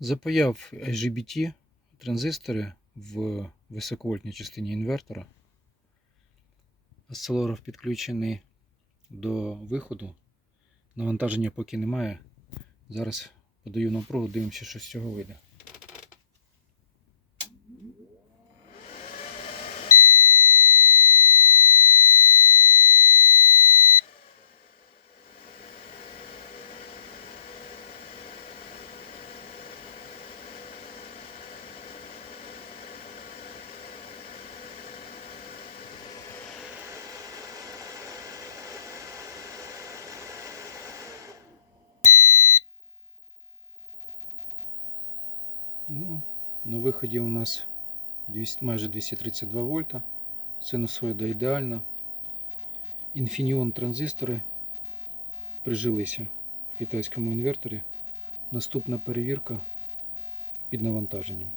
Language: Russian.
Запаяв IGBT транзистори в високовольтній частині інвертора. Осцилограф підключений до виходу. Навантаження поки немає. Зараз подаю напругу, дивимося, що з цього вийде. Ну, на виході у нас 200, майже 232 вольта. Синусоїда ідеальна. Infineon транзистори прижилися в китайському інверторі. Наступна перевірка під навантаженням.